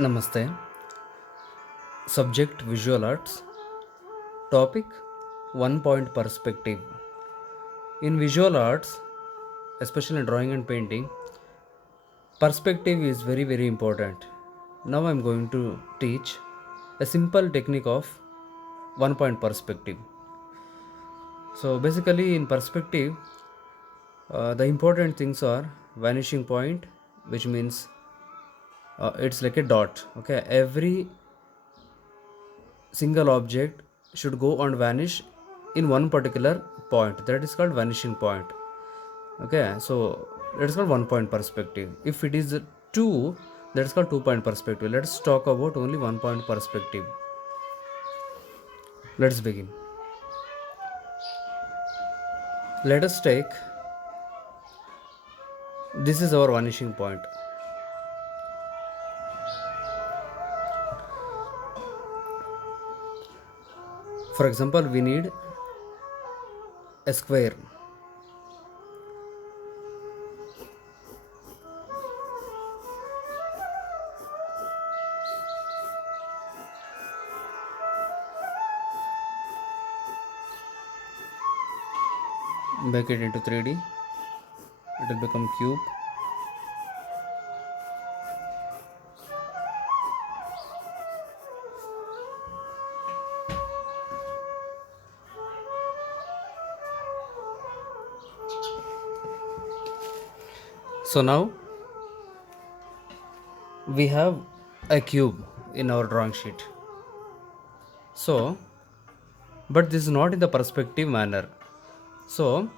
Namaste. Subject Visual Arts. Topic One Point Perspective. In visual arts, especially in drawing and painting, perspective is very important. Now I'm going to teach a simple technique of one point perspective. So basically, in perspective, the important things are vanishing point, which means it's like a dot. Okay, every single object should go and vanish in one particular point, that is called vanishing point. Okay, so that is called one point perspective. If it is two, that is called two point perspective. Let's talk about only one point perspective. Let's begin. Let us take, this is our vanishing point. For example, we need a square. Make it into 3D, it will become cube. So now we have a cube in our drawing sheet. So, but this is not in the perspective manner. So,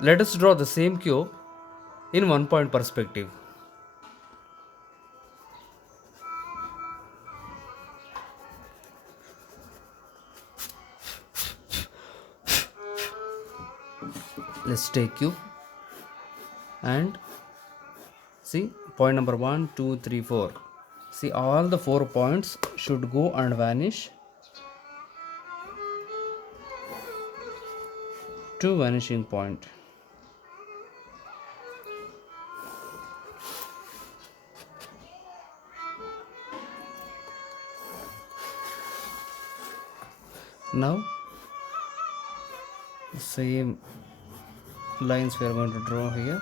let us draw the same cube in one point perspective. Let's take cube and see point number 1, 2, 3, 4. See, all the 4 points should go and vanish to vanishing point. Now, the same lines we are going to draw here.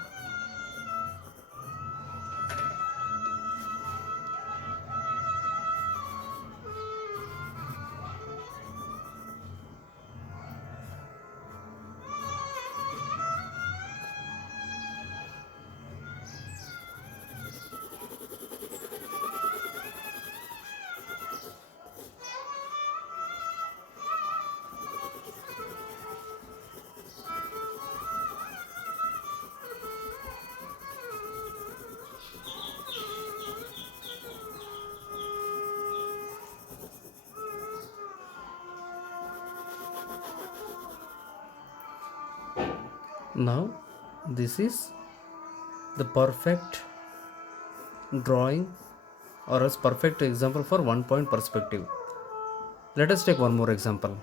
Now, this is the perfect drawing or as perfect example for one point perspective. Let us take one more example.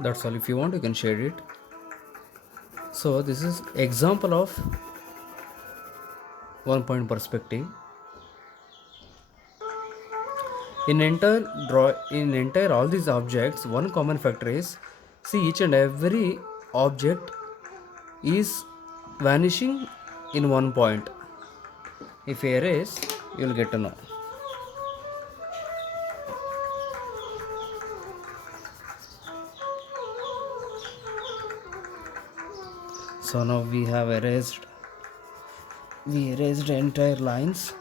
That's all. If you want, you can share it. So this is example of one point perspective. In entire all these objects, one common factor is, see, each and every object is vanishing in one point. If you erase, you'll get to know. So now we erased entire lines.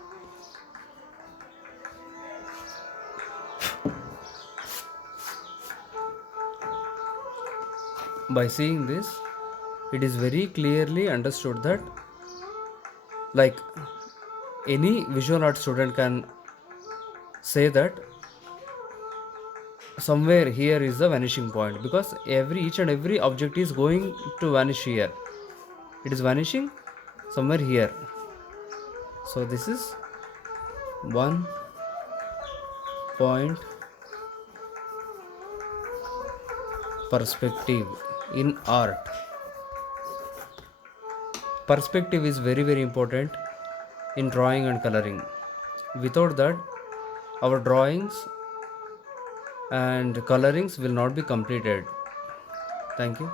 By seeing this, it is very clearly understood that, like, any visual art student can say that somewhere here is the vanishing point, because each and every object is going to vanish here. It is vanishing somewhere here. So this is one point perspective in art. Perspective is very, very important in drawing and coloring. Without that, our drawings and colorings will not be completed. Thank you.